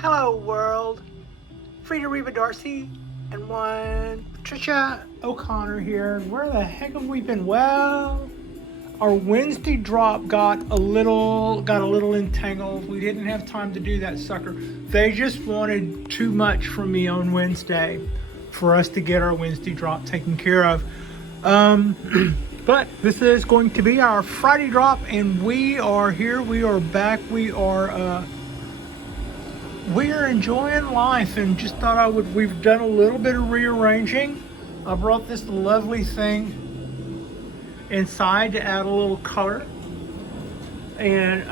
Hello world, Frida Reva Darcy and one Patricia O'Connor here. Where the heck have we been? Well, our Wednesday drop got a little entangled. We didn't have time to do that sucker. They just wanted too much from me on Wednesday for us to get our Wednesday drop taken care of. But this is going to be our Friday drop, and we are here. We are back. We are enjoying life, and just thought we've done a little bit of rearranging. I brought this lovely thing inside to add a little color, and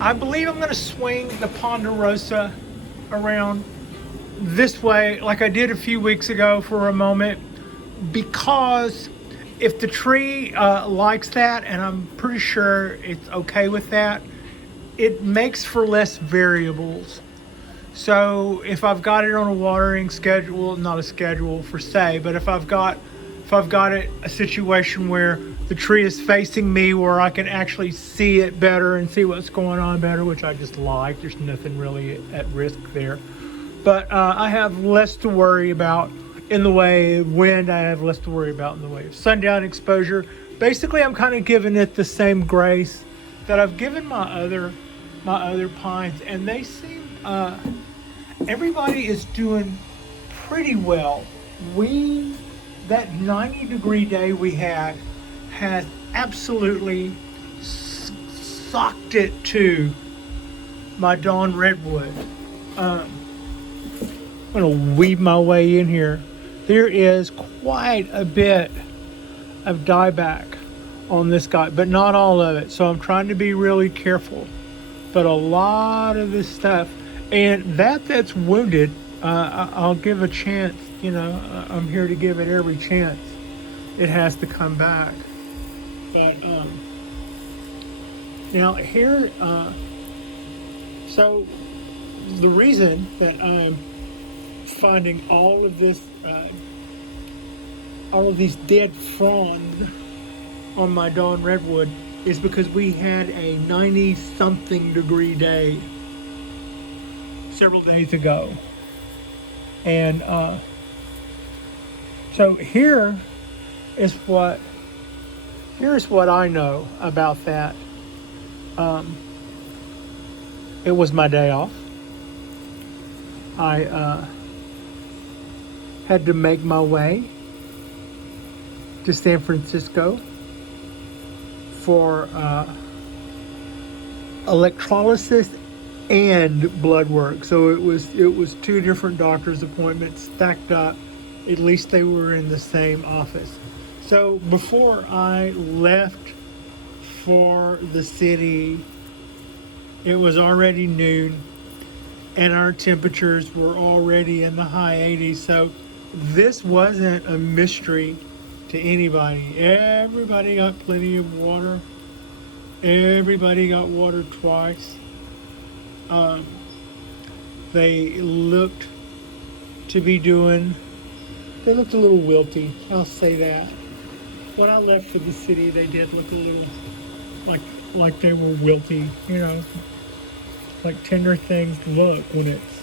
I believe I'm going to swing the Ponderosa around this way like I did a few weeks ago for a moment, because if the tree likes that, and I'm pretty sure it's okay with that, it makes for less variables. So if I've got it on a watering schedule, not a schedule for say, but if I've got it a situation where the tree is facing me, where I can actually see it better and see what's going on better, which I just like. There's nothing really at risk there. But I have less to worry about in the way of wind. I have less to worry about in the way of sundown exposure. Basically, I'm kind of giving it the same grace that I've given my other pines, and they seem everybody is doing pretty well. That 90-degree day we had has absolutely socked it to my Dawn Redwood. I'm gonna weave my way in here. There is quite a bit of dieback on this guy, but not all of it. So I'm trying to be really careful. But a lot of this stuff, and that's wounded, I'll give a chance. I'm here to give it every chance it has to come back. But now here, so the reason that I'm finding all of these dead fronds on my Dawn Redwood is because we had a 90-something degree day several days ago. And so here's what I know about that. It was my day off. I had to make my way to San Francisco for electrolysis and blood work. So it was two different doctor's appointments stacked up. At least they were in the same office. So before I left for the city, it was already noon, and our temperatures were already in the high 80s. So this wasn't a mystery to anybody. Everybody got plenty of water. Everybody got water twice. They looked a little wilty, I'll say that. When I left for the city, they did look a little like they were wilty, like tender things look when it's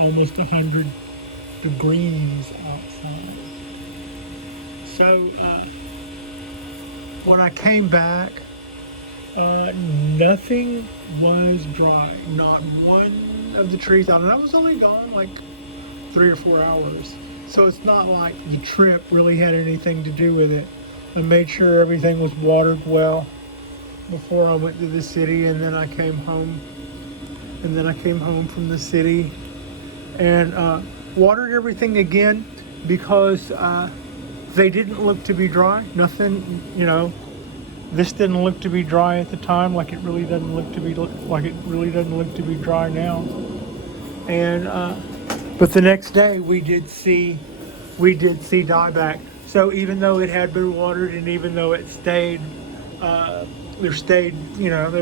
almost 100 degrees outside. So when I came back, nothing was dry. Not one of the trees out. And I was only gone like 3 or 4 hours. So it's not like the trip really had anything to do with it. I made sure everything was watered well before I went to the city, and then I came home. And then I came home from the city and watered everything again, because they didn't look to be dry. Nothing, this didn't look to be dry at the time, like it really doesn't look to be dry now. And but the next day we did see dieback. So even though it had been watered, and even though it stayed, there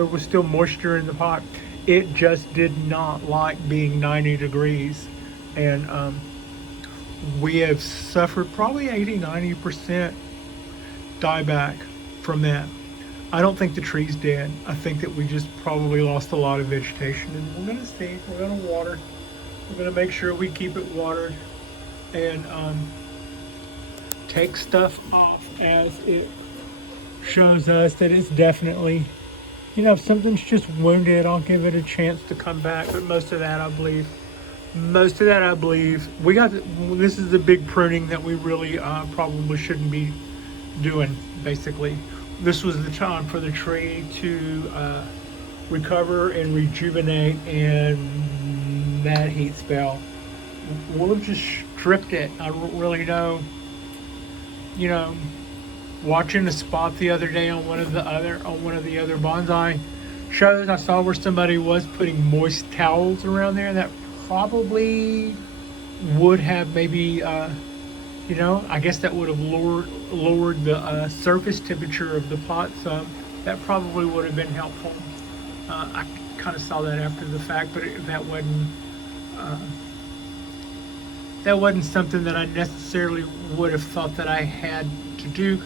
was still moisture in the pot, it just did not like being 90 degrees. And we have suffered probably 80-90% dieback from that. I don't think the tree's dead. I think that we just probably lost a lot of vegetation, and we're gonna see. We're gonna water. We're gonna make sure we keep it watered, and take stuff off as it shows us that it's definitely, if something's just wounded, I'll give it a chance to come back. But most of that, I believe, we got. This is the big pruning that we really probably shouldn't be doing. Basically, this was the time for the tree to recover and rejuvenate in that heat spell. We've just stripped it. I really know. Watching a spot the other day on one of the other bonsai shows, I saw where somebody was putting moist towels around there. That probably would have maybe, I guess that would have lowered the surface temperature of the pot some. That probably would have been helpful. I kind of saw that after the fact, but that wasn't something that I necessarily would have thought that I had to do.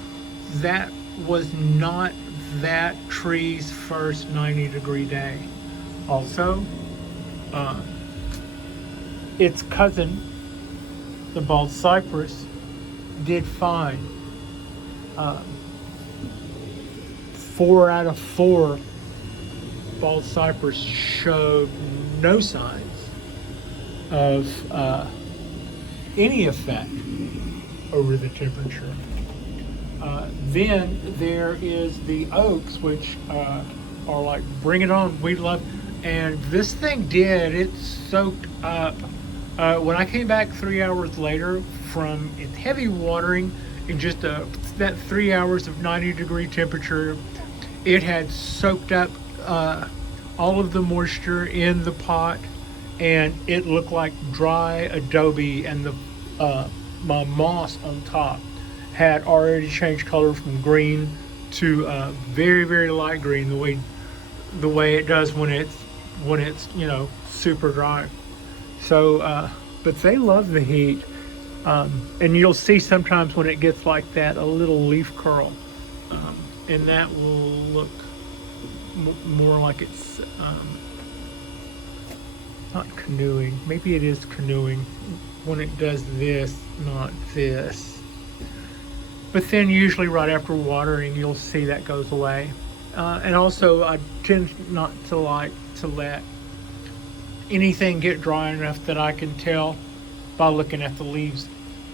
That was not that tree's first 90-degree day. Also, its cousin, the bald cypress, did fine. 4 out of 4 bald cypress showed no signs of any effect over the temperature. Then there is the oaks, which are like, bring it on, we love. And this thing it soaked up. When I came back 3 hours later from its heavy watering and just that 3 hours of 90-degree temperature, it had soaked up all of the moisture in the pot, and it looked like dry adobe, and my moss on top had already changed color from green to very, very light green, the way it does when it's super dry. So but they love the heat, and you'll see sometimes when it gets like that, a little leaf curl, and that will look more like it's not canoeing. Maybe it is canoeing when it does this, not this. But then usually right after watering, you'll see that goes away. And also, I tend not to like to let anything get dry enough that I can tell by looking at the leaves.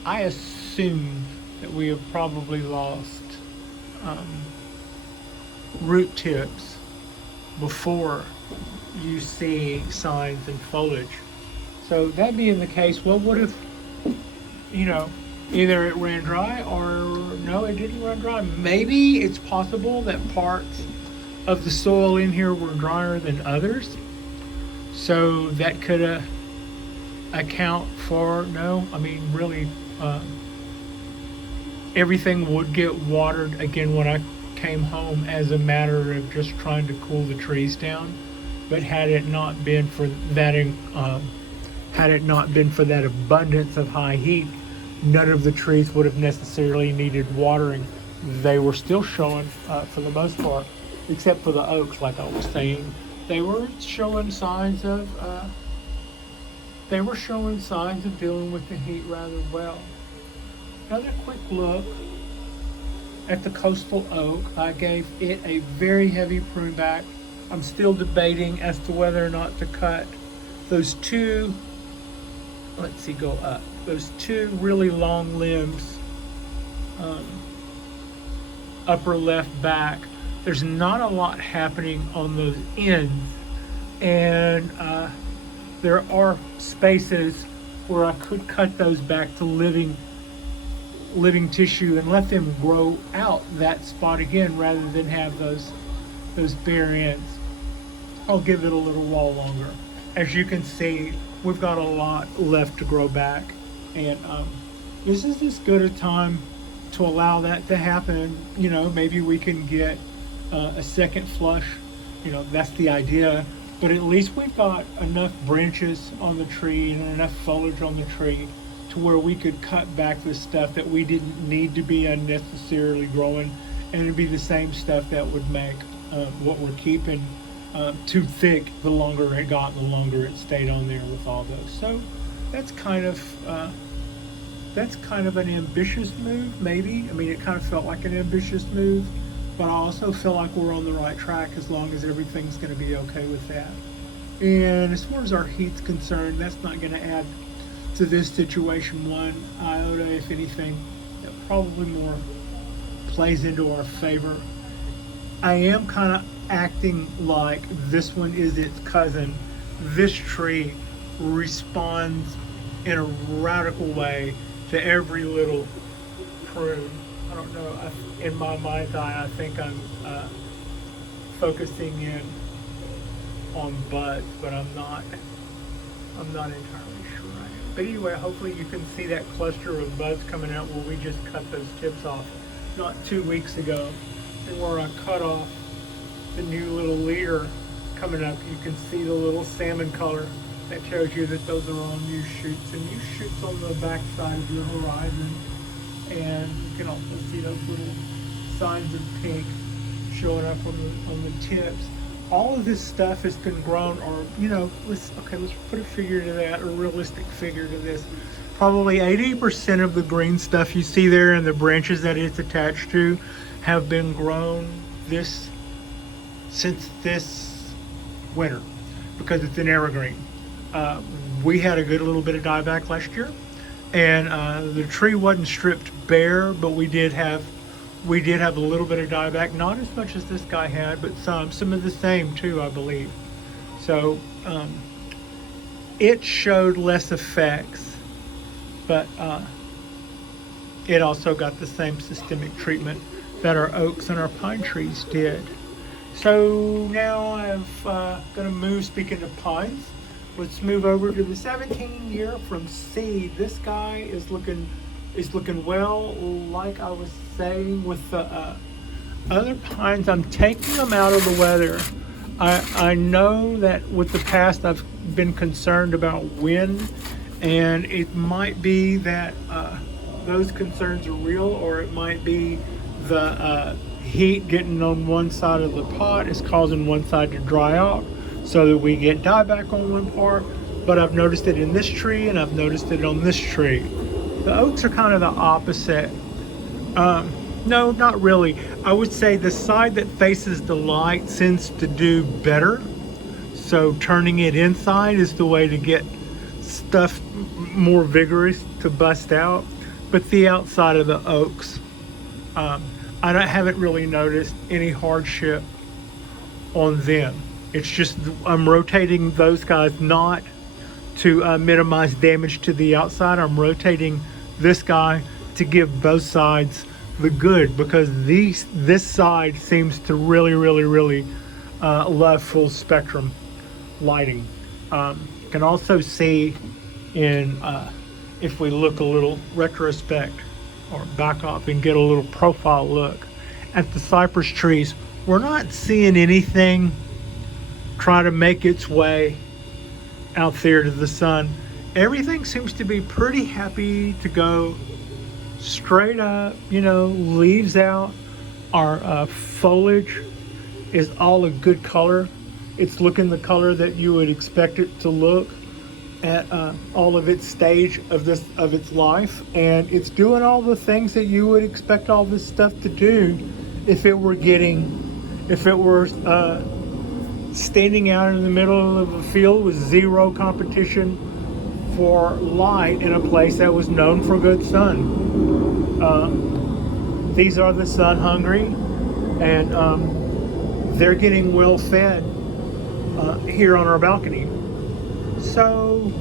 I assume that we have probably lost root tips before you see signs in foliage. So that being the case, what would have, either it ran dry or no, it didn't run dry. Maybe it's possible that parts of the soil in here were drier than others. So that could account for, really, everything would get watered again when I came home as a matter of just trying to cool the trees down. But had it not been for that abundance of high heat, none of the trees would have necessarily needed watering. They were still showing, for the most part, except for the oaks, like I was saying, they were showing signs of dealing with the heat rather well. Another quick look at the coastal oak. I gave it a very heavy prune back. I'm still debating as to whether or not to cut those two, go up, those two really long limbs, upper left back. There's not a lot happening on those ends, and there are spaces where I could cut those back to living tissue and let them grow out that spot again rather than have those bare ends. I'll give it a little while longer. As you can see, we've got a lot left to grow back, and this is as good a time to allow that to happen. Maybe we can get a second flush. That's the idea. But at least we've got enough branches on the tree and enough foliage on the tree to where we could cut back the stuff that we didn't need to be unnecessarily growing and it'd be the same stuff that would make what we're keeping too thick the longer it got, the longer it stayed on there with all those. So that's kind of an ambitious move, maybe. I mean, it kind of felt like an ambitious move, but I also feel like we're on the right track as long as everything's going to be okay with that. And as far as our heat's concerned, that's not going to add to this situation one iota. If anything, that probably more plays into our favor. I am kind of acting like this one is its cousin. This tree responds in a radical way to every little prune. I don't know, in my mind's eye, I think I'm focusing in on buds, but I'm not entirely sure I am. But anyway, hopefully you can see that cluster of buds coming out where we just cut those tips off not 2 weeks ago. And where I cut off the new little leader coming up, you can see the little salmon color. That tells you that those are all new shoots, and new shoots on the back side of your horizon. And you can also see those little signs of pink showing up on the tips. All of this stuff has been grown, or let's put a figure to that, a realistic figure to this. Probably 80% of the green stuff you see there and the branches that it's attached to have been grown since this winter, because it's an evergreen. We had a good little bit of dieback last year, and the tree wasn't stripped bare, but we did have a little bit of dieback, not as much as this guy had, but some of the same too, I believe. So it showed less effects, but it also got the same systemic treatment that our oaks and our pine trees did. So now I'm gonna move, speaking of pines, let's move over to the 17 year from seed. This guy is looking well. Like I was saying with the other pines, I'm taking them out of the weather. I know that with the past I've been concerned about wind, and it might be that those concerns are real, or it might be the heat getting on one side of the pot is causing one side to dry out, so that we get dieback on one part. But I've noticed it in this tree, and I've noticed it on this tree. The oaks are kind of the opposite. No, not really. I would say the side that faces the light seems to do better. So turning it inside is the way to get stuff more vigorous to bust out. But the outside of the oaks, I haven't really noticed any hardship on them. It's just I'm rotating those guys not to minimize damage to the outside. I'm rotating this guy to give both sides the good, because this side seems to really love full spectrum lighting. You can also see in if we look a little retrospect or back up and get a little profile look at the cypress trees, we're not seeing anything try to make its way out there to the sun. Everything seems to be pretty happy to go straight up, leaves out. Our foliage is all a good color. It's looking the color that you would expect it to look at all of its stage of its life, and it's doing all the things that you would expect all this stuff to do if it were standing out in the middle of a field with zero competition for light in a place that was known for good sun. These are the sun hungry, and they're getting well fed here on our balcony. So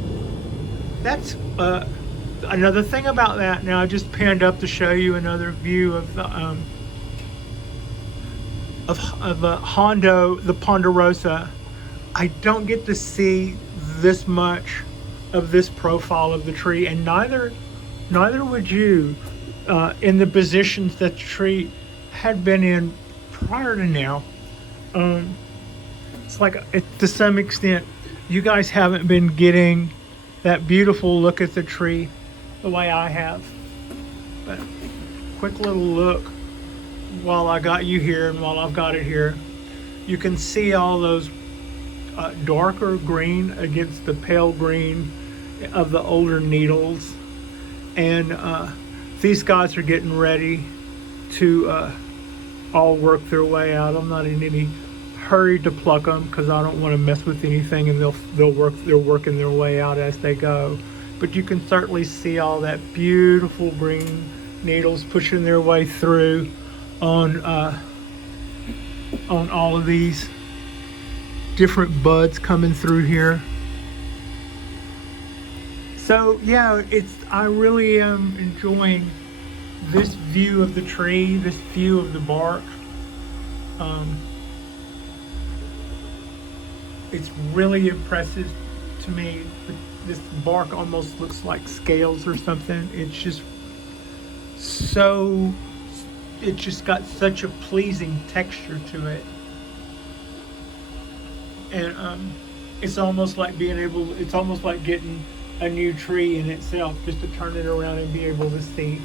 that's another thing about that. Now I just panned up to show you another view of the Hondo, the Ponderosa. I don't get to see this much of this profile of the tree, and neither would you in the positions that the tree had been in prior to now. It's like, to some extent, you guys haven't been getting that beautiful look at the tree the way I have. But quick little look while I got you here and while I've got it here, you can see all those darker green against the pale green of the older needles. And these guys are getting ready to all work their way out. I'm not in any hurry to pluck them because I don't want to mess with anything, and they're working their way out as they go. But you can certainly see all that beautiful green needles pushing their way through on all of these different buds coming through here. So yeah, I really am enjoying this view of the tree, this view of the bark. It's really impressive to me. This bark almost looks like scales or something. It's just got such a pleasing texture to it. And it's almost like getting a new tree in itself, just to turn it around and be able to see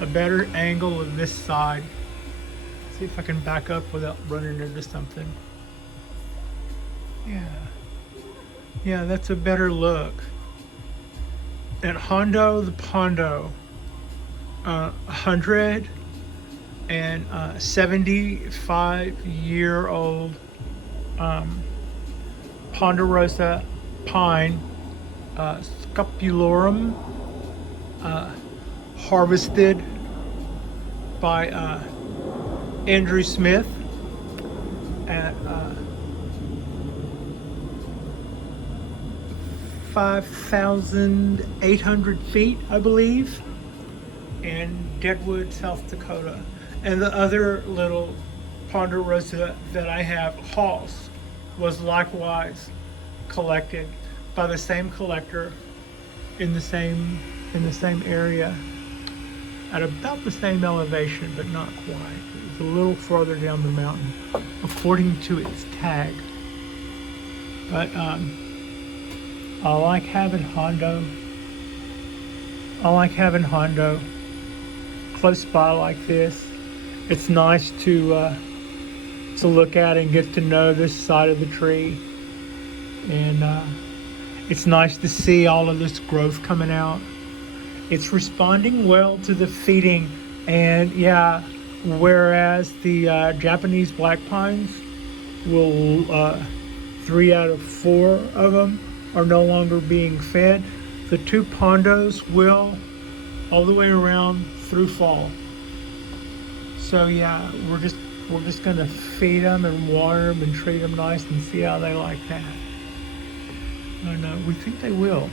a better angle of this side. See if I can back up without running into something. Yeah, that's a better look. And Hondo the Pondo, 175-year-old ponderosa pine, scapularum, harvested by Andrew Smith at 5,800 feet, I believe, in Deadwood, South Dakota. And the other little ponderosa that I have, Hoss, was likewise collected by the same collector in the same area at about the same elevation, but not quite. It was a little farther down the mountain according to its tag. But I like having Hondo close by like this. It's nice to look at and get to know this side of the tree, and it's nice to see all of this growth coming out. It's responding well to the feeding, and yeah, whereas the Japanese black pines will 3 out of 4 of them are no longer being fed, the 2 pondos will all the way around through fall. So yeah, we're just gonna feed them and water them and treat them nice and see how they like that. And we think they will.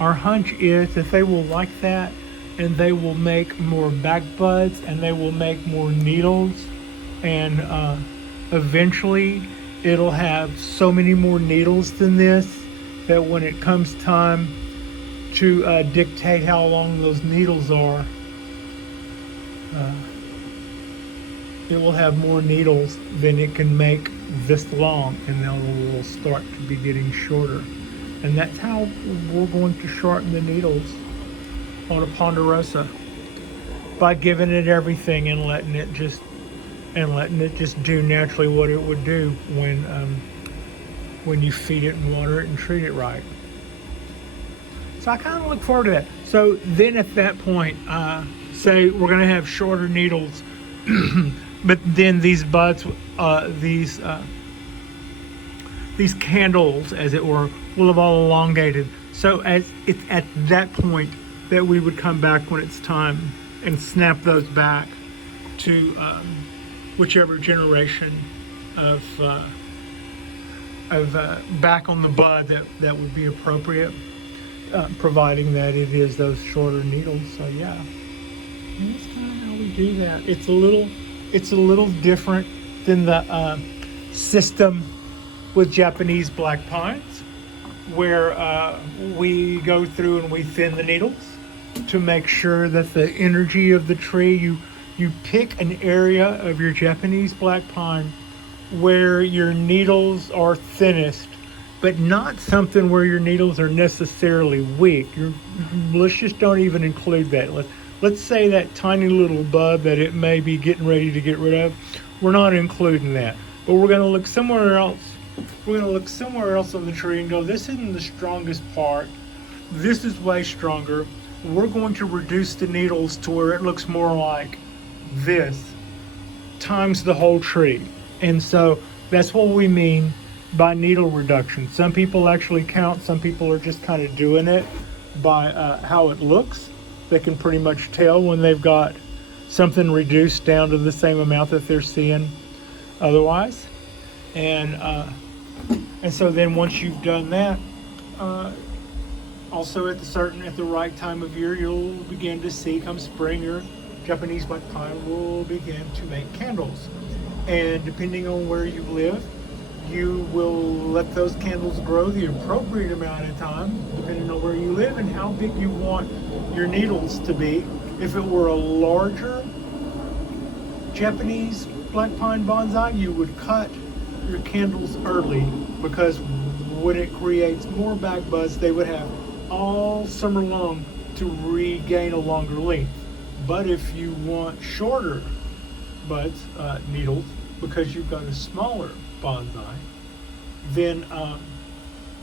Our hunch is that they will like that, and they will make more back buds, and they will make more needles, and eventually it'll have so many more needles than this that when it comes time to dictate how long those needles are, it will have more needles than it can make this long, and then it will start to be getting shorter. And that's how we're going to shorten the needles on a ponderosa, by giving it everything and letting it just do naturally what it would do when you feed it and water it and treat it right. So I kind of look forward to that. So then at that point, say we're going to have shorter needles, but then these buds, these candles, as it were, will have all elongated. So as it's at that point that we would come back when it's time and snap those back to whichever generation of back on the bud that would be appropriate, providing that it is those shorter needles. So yeah, and that's kind of how we do that. It's a little different than the system with Japanese black pines, where we go through and we thin the needles to make sure that the energy of the tree, you pick an area of your Japanese black pine where your needles are thinnest, but not something where your needles are necessarily weak. Let's just don't even include that. let's say that tiny little bud that it may be getting ready to get rid of, we're not including that. But we're going to look somewhere else. We're going to look somewhere else on the tree and go, this isn't the strongest part. This is way stronger. We're going to reduce the needles to where it looks more like this times the whole tree. And so that's what we mean by needle reduction. Some people actually count, some people are just kind of doing it by how it looks. They can pretty much tell when they've got something reduced down to the same amount that they're seeing otherwise. And so then once you've done that, also at the right time of year, you'll begin to see, come spring, your Japanese black pine will begin to make candles. And depending on where you live, you will let those candles grow the appropriate amount of time, depending on where you live and how big you want your needles to be. If it were a larger Japanese black pine bonsai, you would cut your candles early, because when it creates more back buds, they would have all summer long to regain a longer length. But if you want shorter buds, needles, because you've got a smaller bonsai, then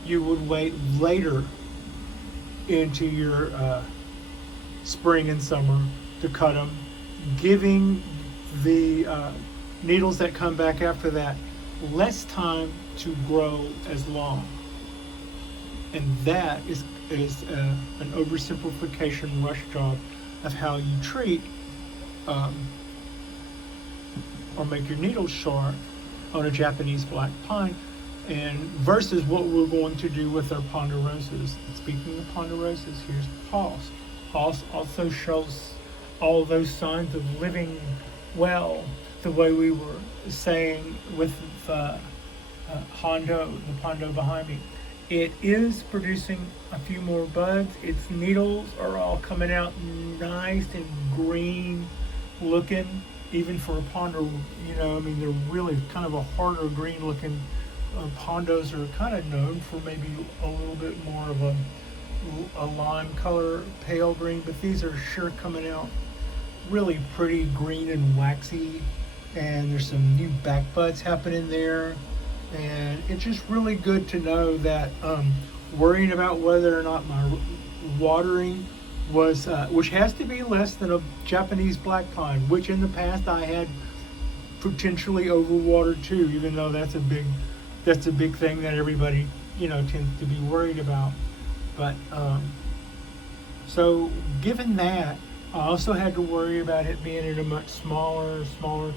you would wait later into your spring and summer to cut them, giving the needles that come back after that less time to grow as long. And that is an oversimplification rush job of how you treat or make your needles sharp on a Japanese black pine, and versus what we're going to do with our ponderosas. And speaking of ponderosas, here's the pulse. Pulse also shows all those signs of living well, the way we were saying with the Pondo behind me. It is producing a few more buds. Its needles are all coming out nice and green looking, even for a Pondo. You know, I mean, they're really kind of a harder green looking. Pondos are kind of known for maybe a little bit more of a lime color, pale green, but these are sure coming out really pretty green and waxy. And there's some new back buds happening there. And it's just really good to know that worrying about whether or not my watering was, which has to be less than a Japanese black pine, which in the past I had potentially overwatered too, even though that's a big thing that everybody, you know, tends to be worried about. But so given that, I also had to worry about it being in a much smaller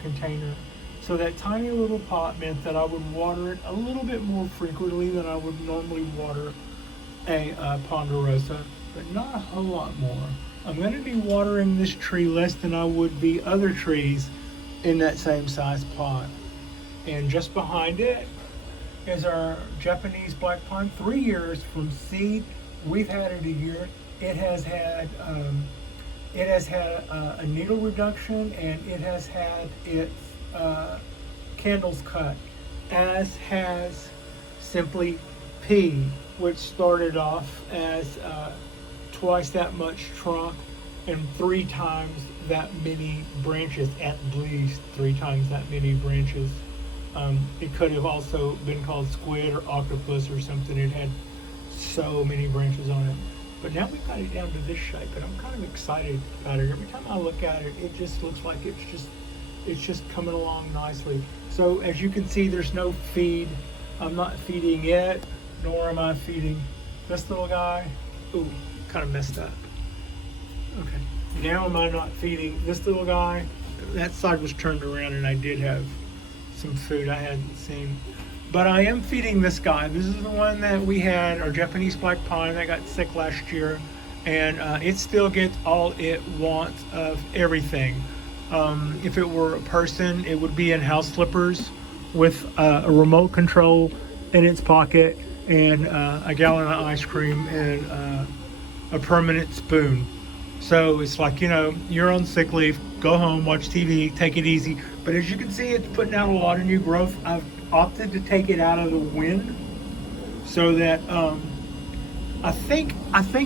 container. So that tiny little pot meant that I would water it a little bit more frequently than I would normally water a ponderosa, but not a whole lot more. I'm going to be watering this tree less than I would be other trees in that same size pot. And just behind it is our Japanese black pine, 3 years from seed. We've had it a year. It has had a needle reduction, and it has had its candles cut, as has Simply P, which started off as twice that much trunk and 3 times that many branches, at least 3 times that many branches. It could have also been called squid or octopus or something. It had so many branches on it. But now we've got it down to this shape, and I'm kind of excited about it. Every time I look at it, it just looks like it's just coming along nicely. So as you can see, there's no feed. I'm not feeding it, nor am I feeding this little guy. Ooh, kind of messed up. Okay, now am I not feeding this little guy? That side was turned around, and I did have some food I hadn't seen. But I am feeding this guy. This is the one that we had, our Japanese black pine, that got sick last year. And it still gets all it wants of everything. If it were a person, it would be in house slippers with a remote control in its pocket and a gallon of ice cream and a permanent spoon. So it's like, you know, you're on sick leave, go home, watch TV, take it easy. But as you can see, it's putting out a lot of new growth. I've opted to take it out of the wind so that I think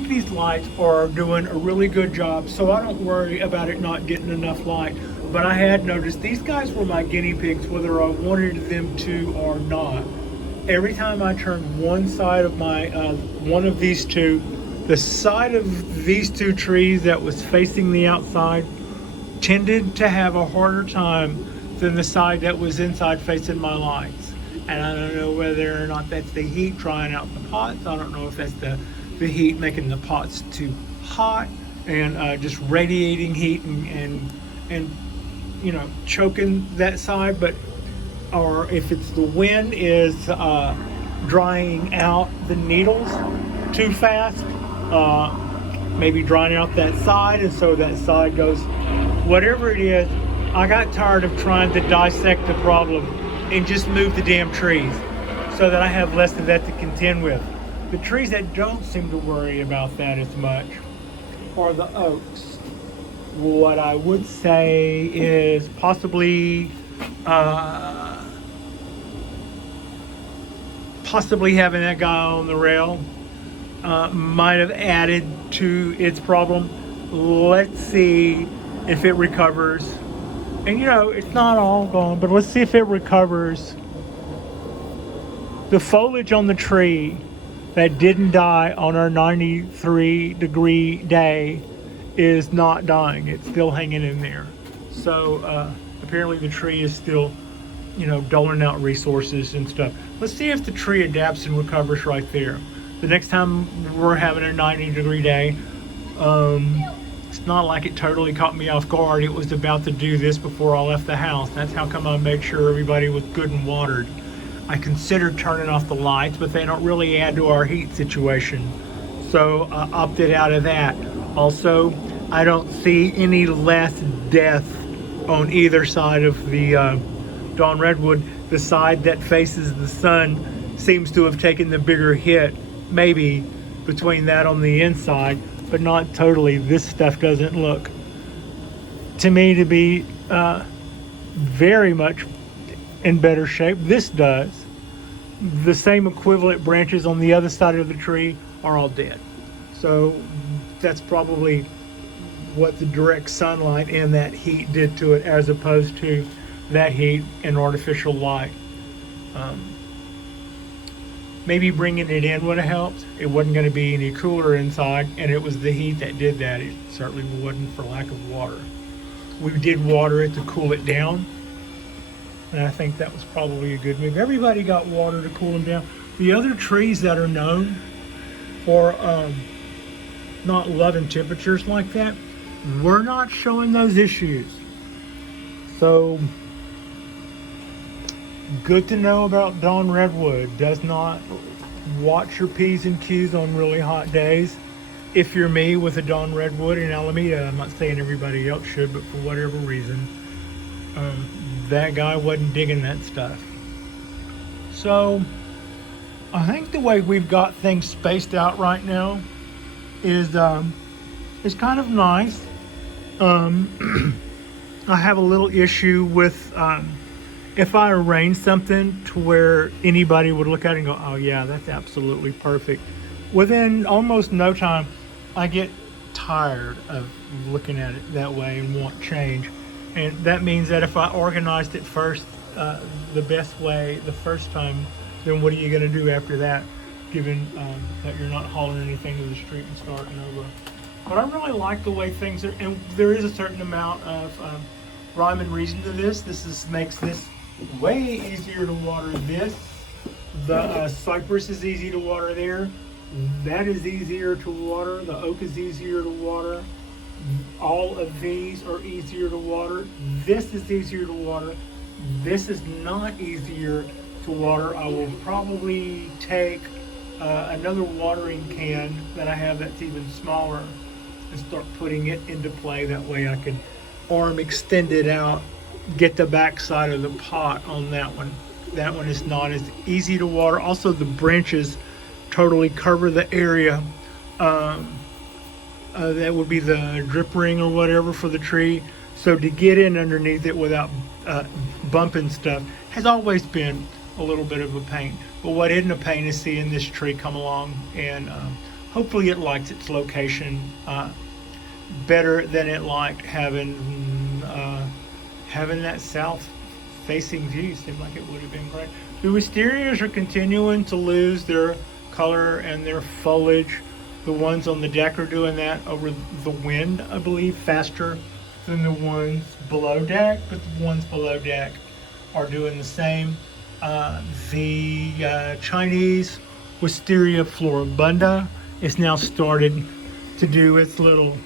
these lights are doing a really good job, so I don't worry about it not getting enough light. But I had noticed these guys were my guinea pigs, whether I wanted them to or not. Every time I turned one side of my one of these two, the side of these two trees that was facing the outside tended to have a harder time than the side that was inside facing my lights. And I don't know whether or not that's the heat drying out the pots. I don't know if that's the heat making the pots too hot and just radiating heat and you know, choking that side, but or if it's the wind is drying out the needles too fast, maybe drying out that side, and so that side goes, whatever it is. I got tired of trying to dissect the problem and just move the damn trees so that I have less of that to contend with. The trees that don't seem to worry about that as much are the oaks. What I would say is possibly having that guy on the rail might have added to its problem. Let's see if it recovers. And you know, it's not all gone, but let's see if it recovers. The foliage on the tree that didn't die on our 93-degree day is not dying. It's still hanging in there. So apparently the tree is still, you know, doling out resources and stuff. Let's see if the tree adapts and recovers right there. The next time we're having a 90-degree day, it's not like it totally caught me off guard. It was about to do this before I left the house. That's how come I made sure everybody was good and watered. I considered turning off the lights, but they don't really add to our heat situation. So I opted out of that. Also, I don't see any less death on either side of the Dawn Redwood. The side that faces the sun seems to have taken the bigger hit, maybe between that on the inside, but not totally. This stuff doesn't look to me to be very much in better shape. This does. The same equivalent branches on the other side of the tree are all dead. So that's probably what the direct sunlight and that heat did to it, as opposed to that heat and artificial light. Maybe bringing it in would have helped. It wasn't going to be any cooler inside, and it was the heat that did that. It certainly wasn't for lack of water. We did water it to cool it down, and I think that was probably a good move. Everybody got water to cool them down. The other trees that are known for not loving temperatures like that, we're not showing those issues. So good to know about Dawn Redwood. Does not watch your P's and Q's on really hot days. If you're me with a Dawn Redwood in Alameda, I'm not saying everybody else should, but for whatever reason, that guy wasn't digging that stuff. So I think the way we've got things spaced out right now is kind of nice. I have a little issue with if I arrange something to where anybody would look at it and go, oh yeah, that's absolutely perfect. Within almost no time, I get tired of looking at it that way and want change. And that means that if I organized it first, the best way the first time, then what are you going to do after that, given that you're not hauling anything to the street and starting over? But I really like the way things are, and there is a certain amount of rhyme and reason to this. Makes this way easier to water this. The cypress is easy to water there. That is easier to water. The oak is easier to water. All of these are easier to water. This is easier to water. This is not easier to water. I will probably take another watering can that I have that's even smaller and start putting it into play. That way I can arm extend it out, get the back side of the pot on that one. That one is not as easy to water. Also, the branches totally cover the area. That would be the drip ring or whatever for the tree. So to get in underneath it without bumping stuff has always been a little bit of a pain. But what isn't a pain is seeing this tree come along and hopefully it likes its location better than it liked having that south facing view. Seemed like it would have been great. The wisterias are continuing to lose their color and their foliage. The ones on the deck are doing that over the wind, I believe, faster than the ones below deck, but the ones below deck are doing the same. The Chinese Wisteria floribunda is now started to do its little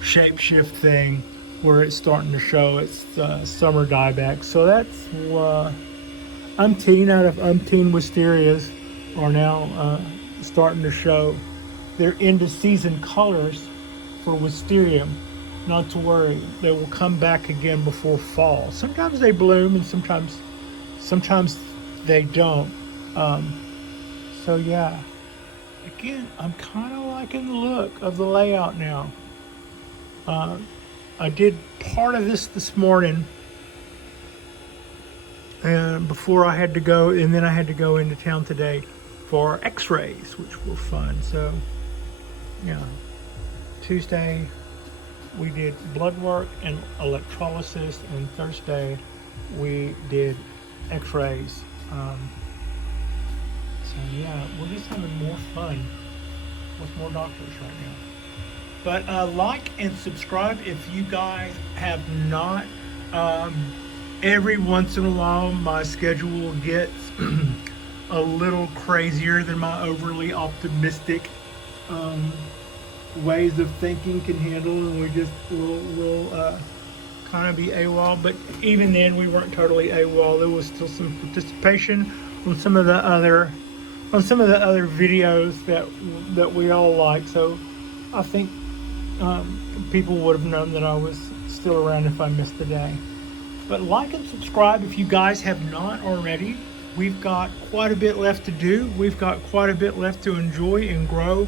shapeshift thing where it's starting to show its summer dieback. So that's umpteen out of umpteen wisterias are now starting to show their end of season colors for wisteria. Not to worry, they will come back again before fall. Sometimes they bloom and sometimes they don't. So yeah, again, I'm kind of liking the look of the layout now. I did part of this morning, and before I had to go, and then I had to go into town today for x-rays, which were fun. So yeah, Tuesday we did blood work and electrolysis, and Thursday we did x-rays. So yeah, we're just having more fun with more doctors right now. But like and subscribe if you guys have not. Every once in a while my schedule gets a little crazier than my overly optimistic ways of thinking can handle, and we just will kind of be AWOL. But even then we weren't totally AWOL. There was still some participation on some of the other videos that we all like. So I think people would have known that I was still around if I missed a day. But like and subscribe if you guys have not already. We've got quite a bit left to do. We've got quite a bit left to enjoy and grow.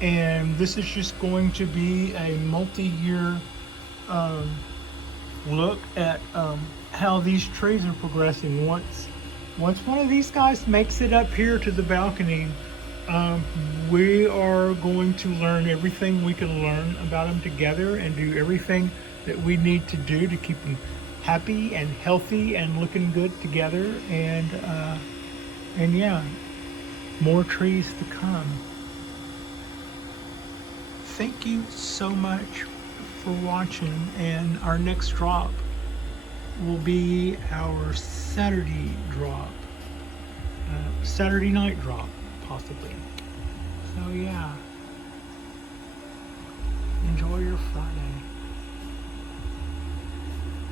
And this is just going to be a multi-year look at how these trees are progressing. Once one of these guys makes it up here to the balcony, we are going to learn everything we can learn about them together and do everything that we need to do to keep them happy and healthy and looking good together. And yeah, more trees to come. Thank you so much for watching, and our next drop will be our Saturday drop, Saturday night drop possibly. So yeah, enjoy your Friday.